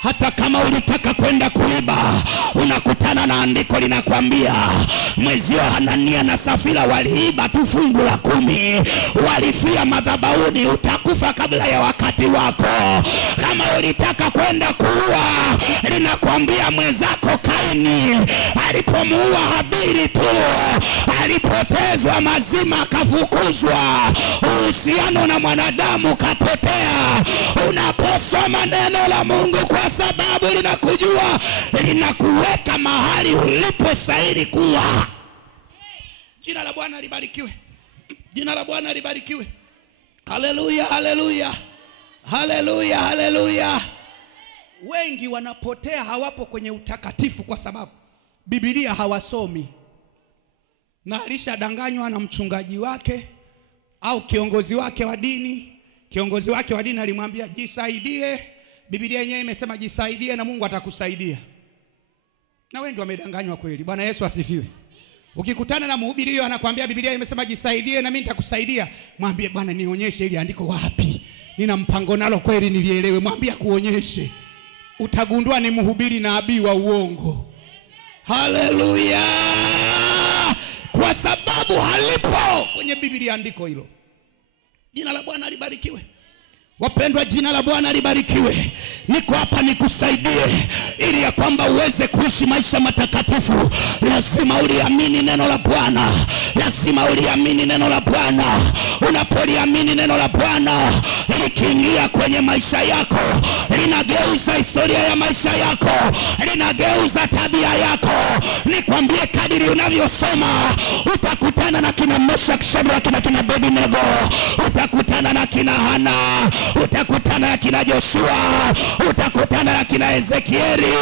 Hata kama ulitaka kwenda kuiba, unakutana na andiko linakwambia mwezio Hanania na Safira waliiba tu fungu la 10, walifia madhabahuni, utakufa kabla ya wakati wako. Kama ulitaka kwenda kuua, linakwambia mwenzako Kaini alipomuua Habili tu alipotezwa mazima, akafukuzwa, uhusiano na mwanadamu kapotea. Unaposoma neno la Mungu, kwa sababu linakujua, linakuweka mahali ulipostahili kuwa. Jina la Bwana libarikiwe. Jina la Bwana libarikiwe. Haleluya, haleluya. Haleluya, haleluya. Wengi wanapotea, hawapo kwenye utakatifu kwa sababu Biblia hawasomi. Na alishadanganywa na mchungaji wake au kiongozi wake wa dini. Kiongozi wake wa dini alimwambia jisaidie. Biblia yenyewe imesema jisaidie na Mungu atakusaidia. Na wengi wamedanganywa kweli. Bwana Yesu asifiwe. Ukikutana na mhubiri huyo anakuambia Biblia imesema jisaidie na mimi nitakusaidia, mwambie Bwana nionyeshe ili andiko wapi. Nina mpango nalo kweli nilielewe. Mwambie kuonyeshe. Utagundua ni mhubiri na nabii wa uongo. Haleluya. Kwa sababu halipo kwenye Biblia andiko hilo. Jina la Bwana libarikiwe. Wapendwa, jina la Bwana libarikiwe. Niko hapa nikusaidie ili ya kwamba uweze kuishi maisha matakatifu. Lazima uliamini neno la Bwana. Lazima uliamini neno la Bwana. Unapoliamini neno la Bwana, likiingia kwenye maisha yako, linageuza historia ya maisha yako, linageuza tabia yako. Nikwambie, kadiri unavyosoma utakutana na kina Meshaki, Shadraka na kina Abednego, utakutana na kina Hana, utakutana na kina Joshua, utakutana na kina Ezekieli,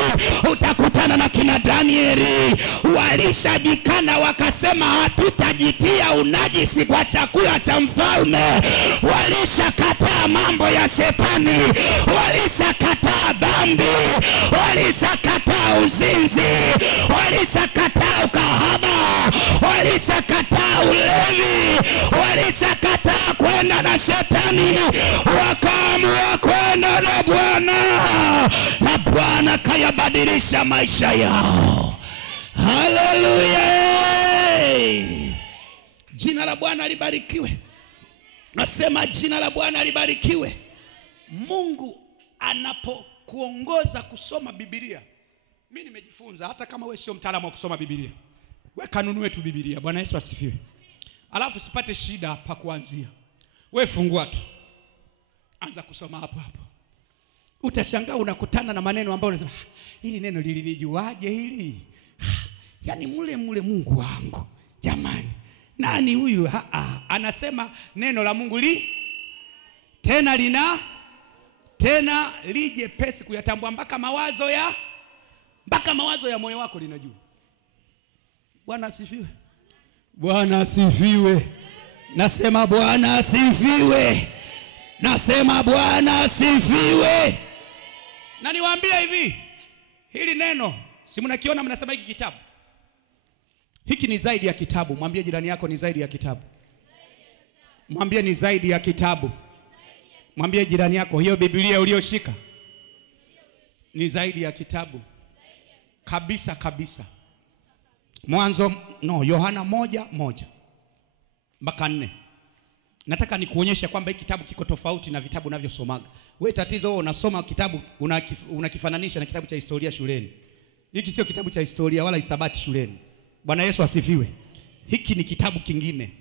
utakutana na kina Danieli. Walishajikana wakasema hatutajitia unajisi kwa chakula cha mfalme. Walishakataa mambo ya shetani, walishakataa dhambi, walishakataa uzinzi, walishakataa ukahaba, walishakataa ulevi, walishakataa kwenda na shetani, wakaamua kwenda na Bwana, na Bwana kayabadilisha maisha yao. Haleluya. Jina la Bwana libarikiwe. Nasema jina la Bwana libarikiwe. Mungu anapokuongoza kusoma Biblia, mimi nimejifunza, hata kama wewe sio mtaalamu wa kusoma Biblia, wewe kanunue tu Biblia. Bwana Yesu asifiwe. Alafu usipate shida pa kuanzia. Wewe fungua tu, anza kusoma hapo hapo. Utashangaa unakutana na maneno ambayo unasema hili neno lilinijuaje hili? Yaani mule Mungu wangu. Jamani, nani huyu? Anasema neno la Mungu tena lije pesi kuyatambua, mpaka mawazo ya moyo wako linajua. Bwana asifiwe. Bwana asifiwe. Nasema Bwana asifiwe. Nasema Bwana asifiwe. Na niwaambia hivi, hili neno si mnakiona, mnasema hiki kitabu. Hiki ni zaidi ya kitabu. Mwambie jirani yako ni zaidi ya kitabu. Mwambie ni zaidi ya kitabu. Mwambie jirani yako hiyo Biblia uliyoshika ni zaidi ya kitabu. Kabisa kabisa. Yohana 1:1 mpaka 4. Nataka nikuonyeshe kwamba hiki kitabu kiko tofauti na vitabu unavyosomaga. Wewe tatizo wewe unasoma kitabu unakifananisha na kitabu cha historia shuleni. Hiki sio kitabu cha historia wala hisabati shuleni. Bwana Yesu asifiwe. Hiki ni kitabu kingine.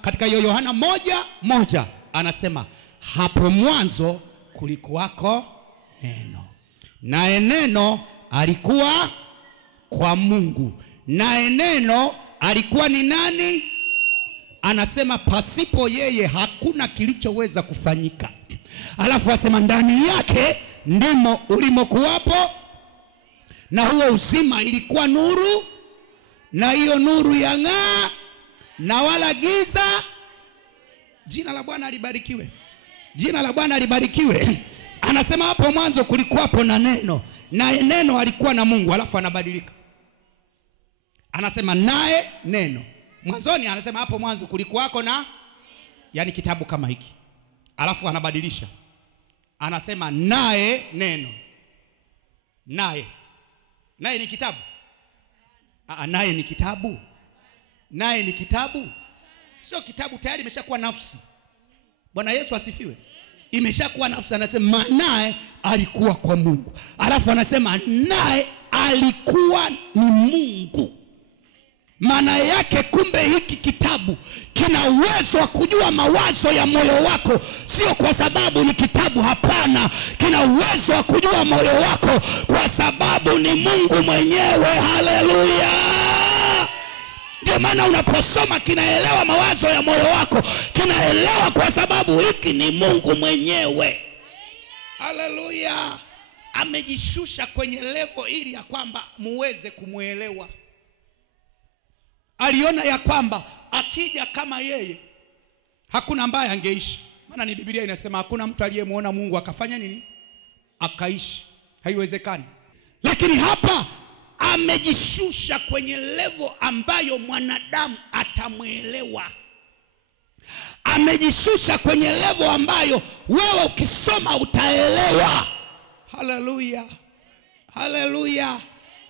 Katika hiyo Yohana 1:1 anasema hapo mwanzo kulikuwako neno. Naye neno alikuwa kwa Mungu. Naye neno alikuwa ni nani? Anasema pasipo yeye hakuna kilichoweza kufanyika. Alafu asema ndani yake ndimo ulimokuwapo, na huo uzima ilikuwa nuru, na hiyo nuru yang'aa, na wala giza. Jina la Bwana libarikiwe. Jina la Bwana libarikiwe. Anasema hapo mwanzo kulikuwapo na neno, naye neno alikuwa na Mungu. Alafu anabadilika, anasema naye neno. Mwanzoni anasema hapo mwanzo kulikuwako na, yani kitabu kama hiki. Alafu anabadilisha, anasema naye neno. Naye ni kitabu. Naye ni kitabu. Naye ni kitabu. Sio kitabu, tayari imeshakuwa nafsi. Bwana Yesu asifiwe. Imeshakuwa nafsi. Anasema naye alikuwa kwa Mungu. Alafu anasema naye alikuwa ni Mungu. Maana yake kumbe hiki kitabu kina uwezo wa kujua mawazo ya moyo wako. Sio kwa sababu ni kitabu, hapana. Kina uwezo wa kujua moyo wako kwa sababu ni Mungu mwenyewe. Haleluya. Ndio maana unaposoma kinaelewa mawazo ya moyo wako. Kinaelewa kwa sababu hiki ni Mungu mwenyewe. Haleluya. Amejishusha kwenye level ili ya kwamba muweze kumuelewa. Aliona ya kwamba akija kama yeye hakuna ambaye angeishi. Maana ni Biblia inasema hakuna mtu aliyemuona Mungu akafanya nini? Akaishi. Haiwezekani. Lakini hapa amejishusha kwenye level ambayo mwanadamu atamuelewa. Amejishusha kwenye level ambayo wewe ukisoma utaelewa. Haleluya. Haleluya.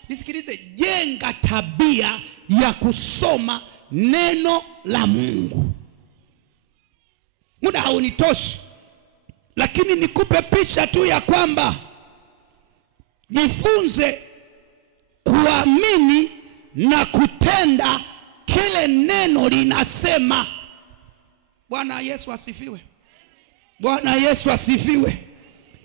Nisikilize, jenga tabia ya kusoma neno la Mungu. Muda haunitoshi, lakini nikupe picha tu ya kwamba jifunze kuamini na kutenda kile neno linasema. Bwana Yesu asifiwe. Bwana Yesu asifiwe.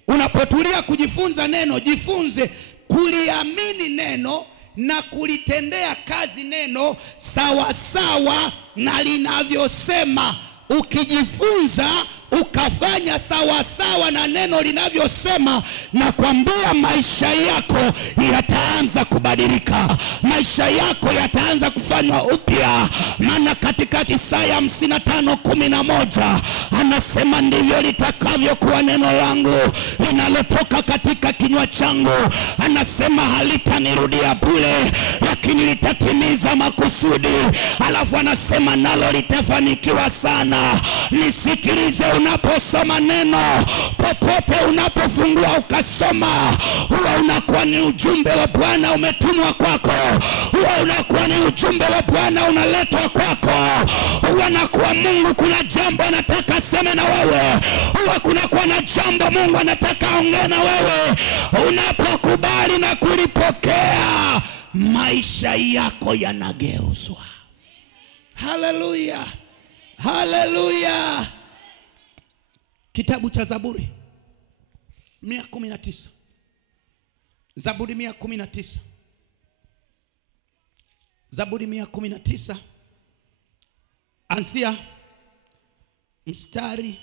Unapotulia kujifunza neno, jifunze kuliamini neno na kulitendea kazi neno sawa sawa na linavyosema. Ukijifunza ukafanya sawa sawa na neno linavyosema, na kwambia maisha yako yataanza kubadilika. Maisha yako yataanza kufanywa upya. Maana katika Isaya 55:11 anasema ndivyo litakavyokuwa neno langu linalotoka katika kinywa changu. Anasema halitanirudia bure, lakini litatimiza makusudi. Alafu anasema nalo litafanikiwa sana. Nisikilize, unaposoma neno, popote unapofungua ukasoma, huwa unakuwa ni ujumbe wa Bwana umetumwa kwako. Huwa unakuwa ni ujumbe wa Bwana unaletwa kwako. Huwa unakuwa Mungu kuna jambo anataka sema na wewe. Huwa kunakuwa na jambo Mungu anataka ongea na wewe. Unapokubali na kulipokea, maisha yako yanageuzwa. Haleluya. Haleluya. Kitabu cha Zaburi 119. Zaburi 119. Zaburi 119. Anzia mstari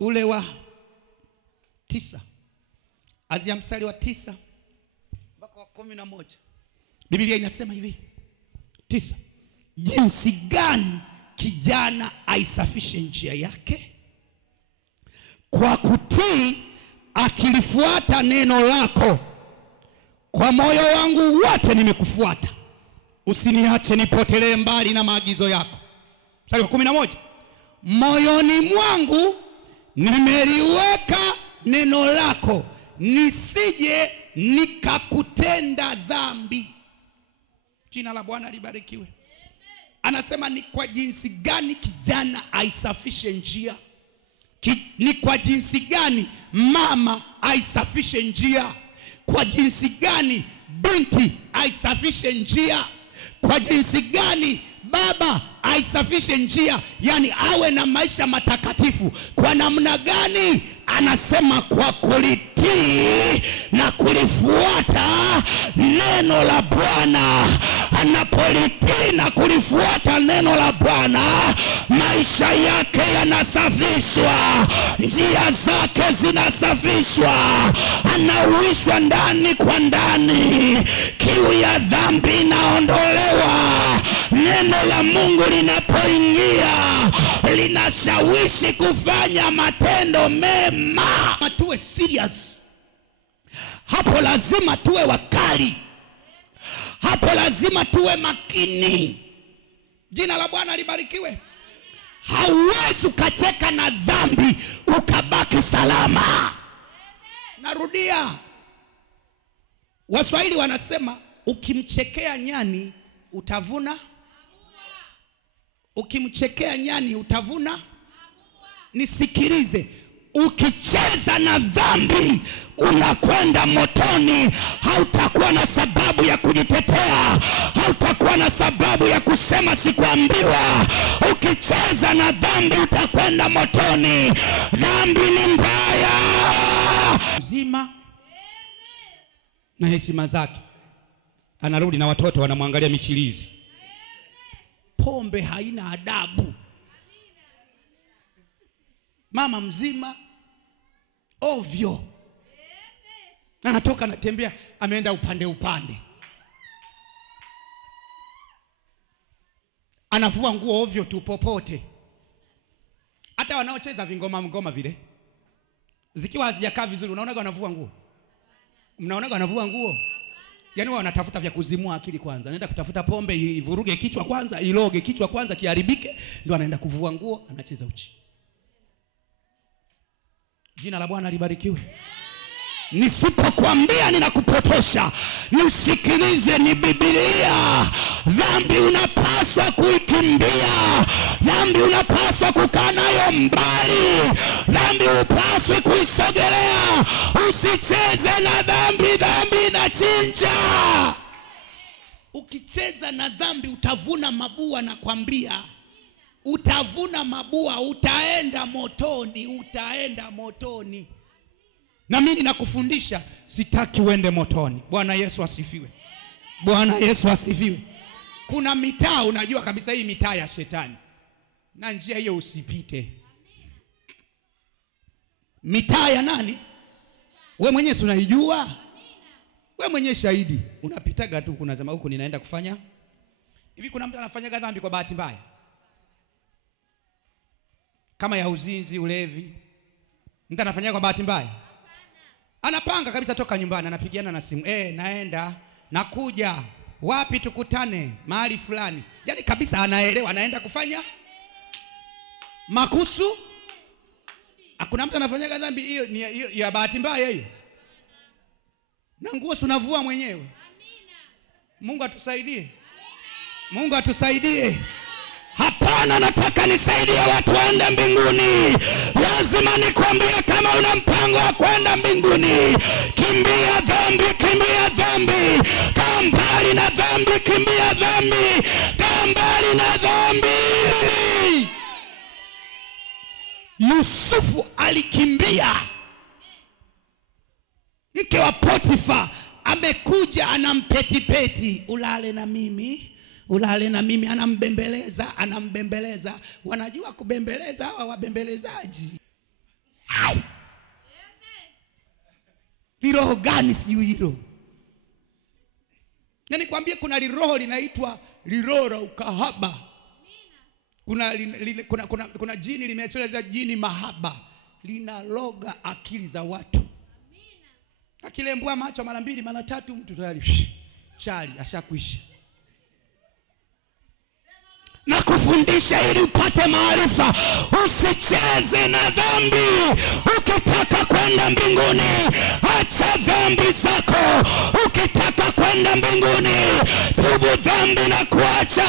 ule wa 9. Anzia mstari wa 9 mpaka wa 11. Biblia inasema hivi. 9. Jinsi gani kijana aisafishe njia yake? kwa kutii akilifuata neno lako. Kwa moyo wangu wote nimekufuata, usiniache nipotelee mbali na maagizo yako. Mstari wa 11, moyoni mwangu nimeliweka neno lako, nisije nikakutenda dhambi. Jina la Bwana libarikiwe. Anasema ni kwa jinsi gani kijana aisafishe njia, ni kwa jinsi gani mama aisafishe njia, kwa jinsi gani binti aisafishe njia, kwa jinsi gani baba aisafishe njia, yani awe na maisha matakatifu. Kwa namna gani? Anasema kwa kulitii na kulifuata neno la Bwana. Anapolitii na kulifuata neno la Bwana, maisha yake yanasafishwa, njia zake zinasafishwa, anauishwa ndani kwa ndani, kiu ya dhambi inaondolewa. Neno la Mungu linapoingia linashawishi kufanya matendo mema. Tuwe serious hapo, lazima tuwe wakali hapo, lazima tuwe makini. Jina la Bwana libarikiwe. Hauwezi ukacheka na dhambi ukabaki salama. Narudia, Waswahili wanasema ukimchekea nyani utavuna. Ukimchekea nyani utavuna. Nisikilize, ukicheza na dhambi unakwenda motoni. Hautakuwa na sababu ya kujitetea, hautakuwa na sababu ya kusema sikuambiwa. Ukicheza na dhambi utakwenda motoni. Dhambi ni mbaya. Mzima na heshima zake, anarudi na watoto wanamwangalia michilizi. Pombe haina adabu. Mama mzima ovyo, anatoka anatembea, ameenda upande, anavua nguo ovyo tu popote. Hata wanaocheza vingoma vile, zikiwa hazijakaa vizuri, unaonaga wanavua nguo? Mnaonaga wanavua nguo? Yaani wao wanatafuta vya kuzimua akili kwanza. Anaenda kutafuta pombe ivuruge kichwa kwanza, iloge kichwa kwanza kiharibike, ndio anaenda kuvua nguo, anacheza uchi. Jina la Bwana libarikiwe. Nisipokuambia ninakupotosha, nisikilize, ni Biblia. Dhambi unapaswa kuikimbia, dhambi unapaswa kukaa nayo mbali, dhambi upaswi kuisogelea. Usicheze na dhambi, dhambi inachinja. Ukicheza na dhambi utavuna mabua, nakwambia. Utavuna mabua, utaenda motoni. Na mimi nakufundisha, sitaki uende motoni. Bwana Yesu asifiwe. Bwana Yesu asifiwe. Kuna mitaa unajua kabisa hii mitaa ya shetani, na njia hiyo usipite. Mitaa ya nani? Wewe mwenyewe unaijua. Wewe mwenyewe shahidi. Unapitaga tu, kunasema huko ninaenda kufanya hivi. Kuna mtu anafanyaga dhambi kwa bahati mbaya kama ya uzinzi, ulevi? Mtu anafanyaga kwa bahati mbaya? Anapanga kabisa toka nyumbani, anapigiana na simu, naenda, nakuja, wapi tukutane, mahali fulani. Yaani kabisa anaelewa anaenda kufanya makusu. Hakuna mtu anafanyaga dhambi hiyo ya bahati mbaya hiyo. Na nguo unavua mwenyewe. Mungu atusaidie. Mungu atusaidie. Hapana, nataka nisaidie watu waende mbinguni. Lazima nikwambie, kama una mpango wa kwenda mbinguni, kimbia dhambi, kimbia dhambi. Kaa mbali na dhambi, kimbia dhambi. Kaa mbali na dhambi. Yusufu alikimbia. Mke wa Potifa amekuja anampetipeti, ulale na mimi, ulale na mimi. Anambembeleza. Wanajua kubembeleza hawa wabembelezaji. Liroho gani sijui hilo? Na nikwambie, kuna liroho linaitwa liroho la ukahaba. Kuna jini limeachwa jini mahaba. linaloga akili za watu. Akilembua macho mara 2 mara 3 mtu tayari chali ashakuisha. Na kufundisha ili upate maarifa. Usicheze na dhambi. Ukitaka kwenda mbinguni, acha dhambi zako. Ukitaka kwenda mbinguni, tubu dhambi na kuacha.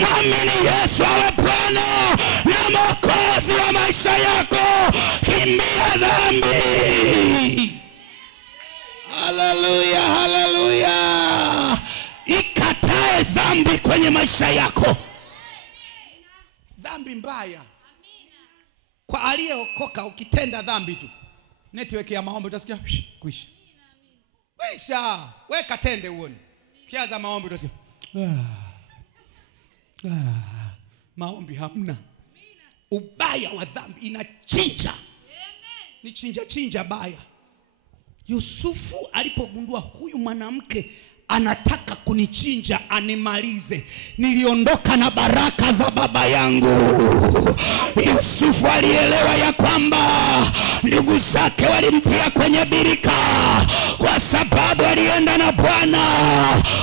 Mwamini Yesu awe Bwana na Mwokozi wa maisha yako. Kimbia dhambi. Haleluya, haleluya. Ikatae dhambi kwenye maisha yako. Dhambi mbaya. Kwa aliyeokoka ukitenda dhambi tu, network ya maombi utasikia kuisha. Kuisha. Weka tende uone. Kiaza maombi utasikia maombi hamna. Ubaya wa dhambi inachinja. Ni chinja baya. Yusufu alipogundua huyu mwanamke anataka kunichinja animalize, niliondoka na baraka za baba yangu. Yusufu alielewa ya kwamba ndugu zake walimtia kwenye birika kwa sababu alienda na Bwana.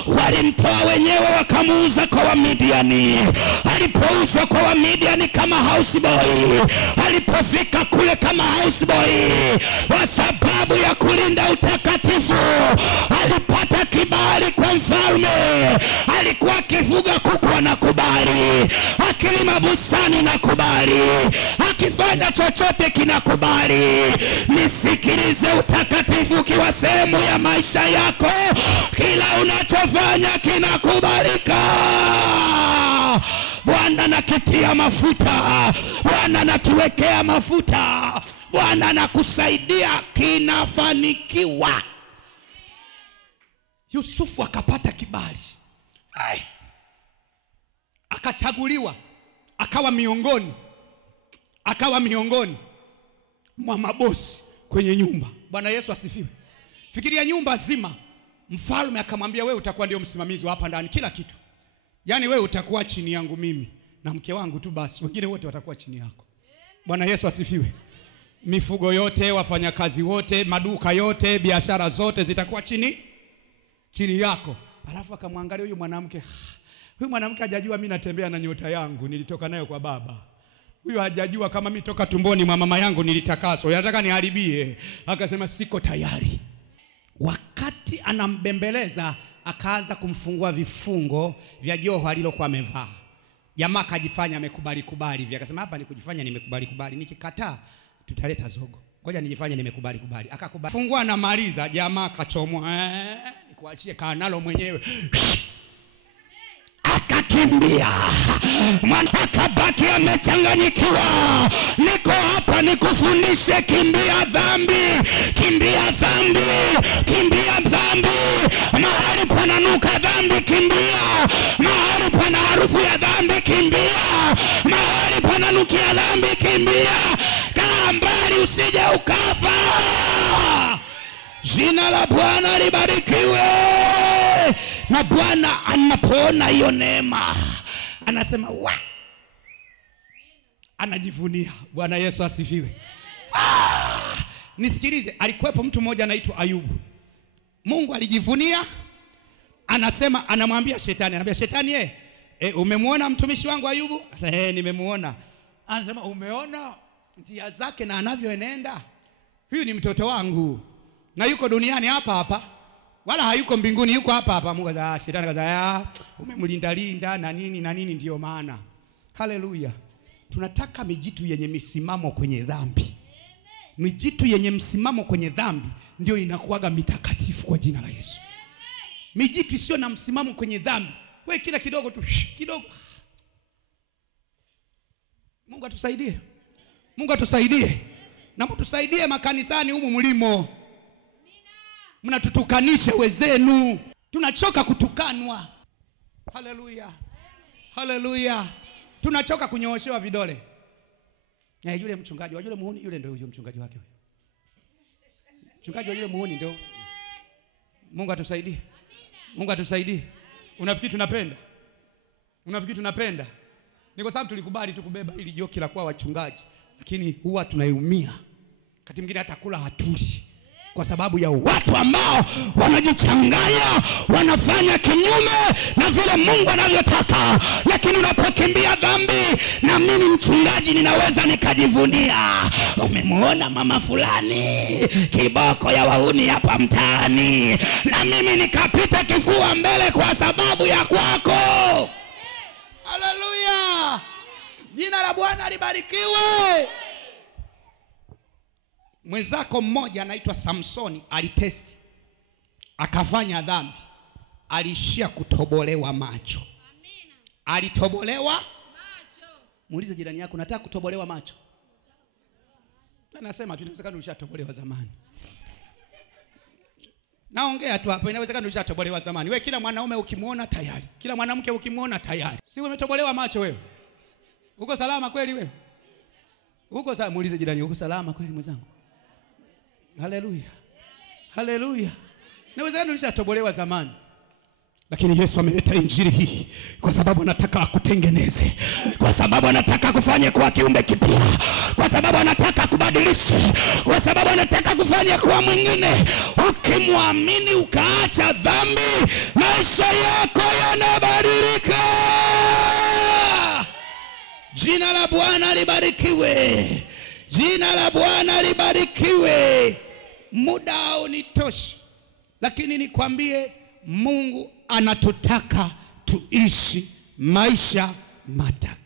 Walimtoa wenyewe wakamuuza kwa Wamidiani. Alipouzwa kwa Wamidiani kama houseboy, alipofika kule kama houseboy, kwa sababu ya kulinda utakatifu alipata kibali kwa mfalme. Alikuwa akifuga kuku na kubali, akilima bustani na kubali, akifanya chochote kinakubali. Nisikilize, utakatifu kiwa sehemu ya maisha yako, kila unachofanya kinakubalika. Bwana nakitia mafuta, Bwana nakiwekea mafuta, Bwana nakusaidia, kinafanikiwa. Yusufu akapata kibali. Akachaguliwa, akawa miongoni mwa mabosi kwenye nyumba. Bwana Yesu asifiwe. Fikiria nyumba nzima, mfalme akamwambia wewe utakuwa ndio msimamizi wa hapa ndani kila kitu. Yaani wewe utakuwa chini yangu mimi na mke wangu tu basi, wengine wote watakuwa chini yako. Bwana Yesu asifiwe. Mifugo yote, wafanyakazi wote, maduka yote, biashara zote zitakuwa chini yako. Alafu akamwangalia huyu mwanamke. Huyu mwanamke hajajua mimi natembea na nyota yangu, nilitoka nayo kwa baba. Huyu hajajua kama mimi toka tumboni mwa mama yangu nilitakaswa. Anataka niharibie. Akasema siko tayari. Wakati anambembeleza, akaanza kumfungua vifungo vya joho alilokuwa amevaa. Jamaa akajifanya amekubali hivi. Akasema hapa ni kujifanya nimekubali. Nikikataa tutaleta zogo. Ngoja nijifanye nimekubali. Akakubali. Fungua na maliza, jamaa akachomoa. Nikuachie kanalo mwenyewe. Akakimbia. Mwana akabaki amechanganyikiwa. Niko hapa nikufundishe, kimbia dhambi. Mahali pananuka dhambi kimbia. Mahali pana harufu ya dhambi kimbia. Mahali pananukia dhambi kimbia. Kaa mbali usije ukafa. Jina la Bwana libarikiwe. Na Bwana anapoona hiyo neema anasema anajivunia. Bwana Yesu asifiwe. Nisikilize, alikuwepo mtu mmoja anaitwa Ayubu. Mungu alijivunia, anasema, anamwambia shetani, anambia shetani, umemwona mtumishi wangu Ayubu? Sasa nimemuona. Anasema umeona njia zake na anavyoenenda? Huyu ni mtoto wangu na yuko duniani hapa, wala hayuko mbinguni, yuko hapa. Mungu shetani kaza umemlinda na nini ndio maana. Haleluya. Tunataka mijitu yenye misimamo kwenye dhambi. Mijitu yenye msimamo kwenye dhambi ndio inakuwaga mitakatifu kwa jina la Yesu. Mijitu isiyo na msimamo kwenye dhambi, wewe kila kidogo tu kidogo. Mungu atusaidie. Na mtusaidie makanisani humu mlimo. Mnatutukanisha wezenu. Tunachoka kutukanwa. Haleluya. Tunachoka kunyooshewa vidole. Yule mchungaji wa yule muhuni yule ndio huyo mchungaji wake. Mchungaji wa yule muhuni ndio. Mungu atusaidie. Unafikiri tunapenda? Ni kwa sababu tulikubali tu kubeba ili joki la kuwa wachungaji, lakini huwa tunaiumia. Wakati mwingine hata kula hatuli kwa sababu ya watu ambao wanajichanganya, wanafanya kinyume na vile Mungu anavyotaka. Lakini unapokimbia dhambi, na mimi mchungaji ninaweza nikajivunia, umemwona mama fulani kiboko ya wahuni hapa mtaani, na mimi nikapita kifua mbele kwa sababu ya kwako. Haleluya! Jina la Bwana libarikiwe. Mwenzako mmoja anaitwa Samsoni alitesti, akafanya dhambi, alishia kutobolewa macho. Amina. Alitobolewa macho. Muulize jirani yako, nataka kutobolewa macho? Na nasema tu inawezekana ulishatobolewa zamani. Naongea tu hapa, inawezekana ulishatobolewa zamani. Wewe kila mwanaume ukimwona tayari, kila mwanamke ukimwona tayari. Si umetobolewa macho wewe? Uko salama kweli wewe? Uko salama? Muulize jirani, uko salama kweli mwenzangu? Haleluya. Haleluya. Nawezekana ulishatobolewa zamani, lakini Yesu ameleta injili hii kwa sababu anataka akutengeneze, kwa sababu anataka kufanye kuwa kiumbe kipya, kwa sababu anataka kubadilisha, kwa sababu anataka kufanye kuwa mwingine. Ukimwamini ukaacha dhambi, maisha yako yanabadilika. Jina la Bwana libarikiwe. Jina la Bwana libarikiwe. Muda haunitoshi, lakini nikwambie Mungu anatutaka tuishi maisha matakatifu.